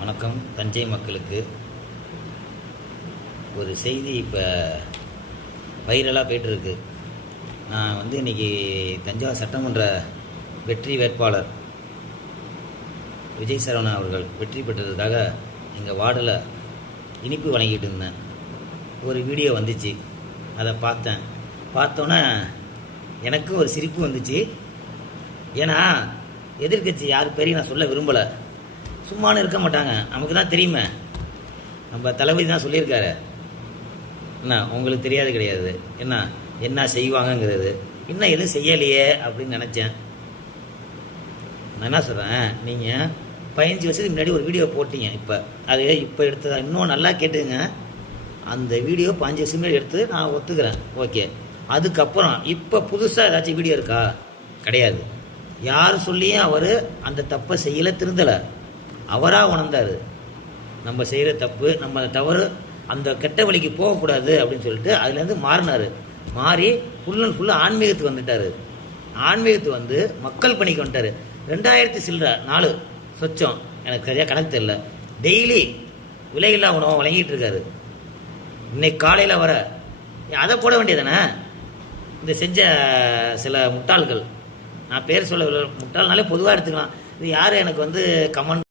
வணக்கம். தஞ்சை மக்களுக்கு ஒரு செய்தி இப்போ வைரலாக போய்ட்டுருக்கு. நான் இன்றைக்கி தஞ்சாவூர் சட்டமன்ற வெற்றி வேட்பாளர் விஜய் சரவணன் அவர்கள் வெற்றி பெற்றதுக்காக எங்கள் வார்டில் இனிப்பு வழங்கிட்டு இருந்தேன். ஒரு வீடியோ வந்துச்சு, அதை பார்த்தோன்னே எனக்கு ஒரு சிரிப்பு வந்துச்சு. ஏன்னா எதிர்கட்சி யார் பேரையும் நான் சொல்ல விரும்பலை. சும்மானு இருக்க மாட்டாங்க, நமக்கு தான் தெரியுமே. நம்ம தளபதி தான் சொல்லியிருக்காரு. என்ன உங்களுக்கு தெரியாது கிடையாது, என்ன செய்வாங்கங்கிறது. இன்னும் எதுவும் செய்யலையே அப்படின்னு நினச்சேன். நான் என்ன சொல்கிறேன், நீங்கள் 15 வருஷத்துக்கு முன்னாடி ஒரு வீடியோ போட்டீங்க. இப்போ எடுத்ததா இன்னும் நல்லா கேட்டுங்க. அந்த வீடியோ 15 வருஷம் முன்னாடி எடுத்து நான் ஒத்துக்கிறேன், ஓகே. அதுக்கப்புறம் இப்போ புதுசாக ஏதாச்சும் வீடியோ இருக்கா? கிடையாது. யார் சொல்லியும் அவர் அந்த தப்பை செய்யலை, திருந்தலை. அவராக உணர்ந்தார் நம்ம செய்கிற தப்பு, நம்ம தவறு, அந்த கெட்ட வழிக்கு போகக்கூடாது அப்படின்னு சொல்லிட்டு அதுலேருந்து மாறி ஃபுல்லாக ஆன்மீகத்துக்கு வந்துட்டார். ஆன்மீகத்துக்கு மக்கள் பணிக்கு வந்துட்டார். 2000 சில்லற 4 சொச்சம், எனக்கு சரியாக கணக்கு தெரியல, டெய்லி விலையில்லா உணவு வழங்கிட்டு இருக்காரு. இன்னைக்கு காலையில் வர அதை போட வேண்டியதானே? இந்த செஞ்ச சில முட்டாள்கள், நான் பேர் சொல்ல முட்டாள்னாலே பொதுவாக எடுத்துக்கலாம். இது யார் எனக்கு கமெண்ட்